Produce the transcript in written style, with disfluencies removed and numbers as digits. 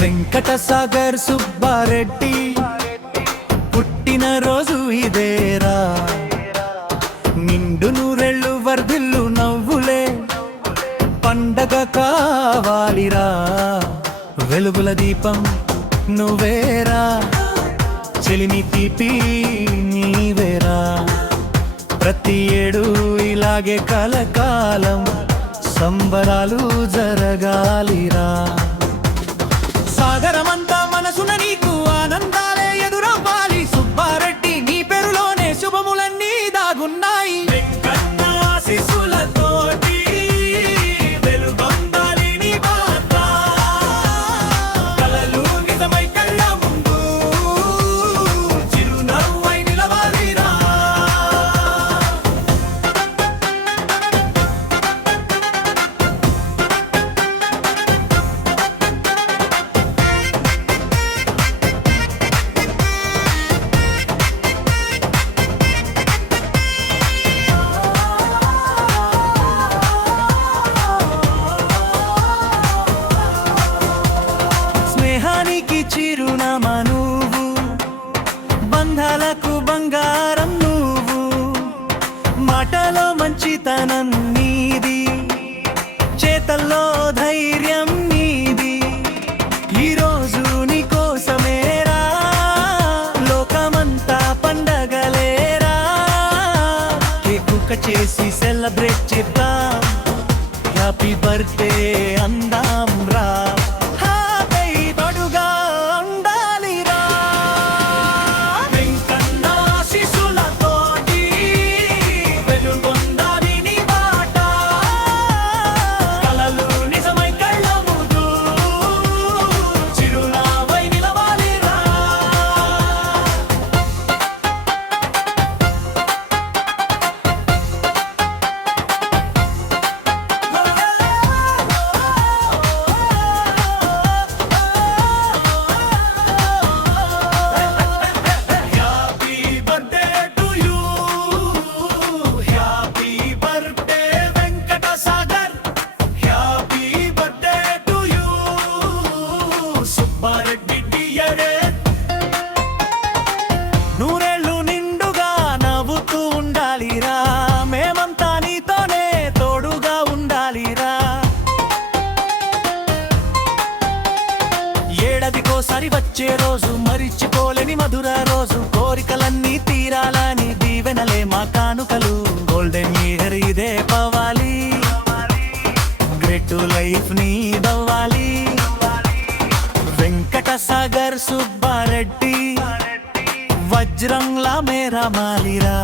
వెంకటసాగర్ సుబ్బారెడ్డి పుట్టిన రోజు ఇదేరా, నిండు నూరెళ్ళు వర్ధిల్లు నవ్వులే పండగ కావాలిరా, వెలుగుల దీపం నువ్వేరా, చెలిమి తీపి నీవేరా, ప్రతి ఏడు ఇలాగే కలకాలం సంబరాలు జరగాలిరా. సాగరమంతా మనసున నీకు ఆనందాలే ఎదురవ్వాలి, సుబ్బారెడ్డి నీ పేరులోనే శుభములన్నీ దాగున్నాయి. వెంకన్న ఆశీస్సులతోటి వెలుగొందాలి నీ బాట, కలలు నిజమై కళ్ళ ముందు చిరునవ్వై నిలవాలిరా. స్నేహానికి చిరునామా నువ్వు, బంధాలకు బంగారం నువ్వు, మాటలో మంచితనం నీది, చేతల్లో ధైర్యం నీది. ఈరోజు నీ కోసమేరా లోకమంతా పండగలేరా, కేకుక చేసి సెలబ్రేట్ చేద్దాం, హ్యాపీ బర్త్డే అందాం రా. నూరేళ్ళు నిండుగా నవ్వుతూ ఉండాలిరా, మేమంతా నీతోనే తోడుగా ఉండాలిరా. ఏడాదికోసారి వచ్చే రోజు మరిచిపోలేని మధుర రోజు, కోరికలన్నీ తీరాలని దీవెనలే మా కానుకలు. గోల్డెన్ ఇయర్ ఇదే పవాలి, గ్రేట్ లైఫ్ నీదవ్వాలి. వెంకటసాగర్ సుబ్బారెడ్డి వజ్రంలా మేరా మాలిరా.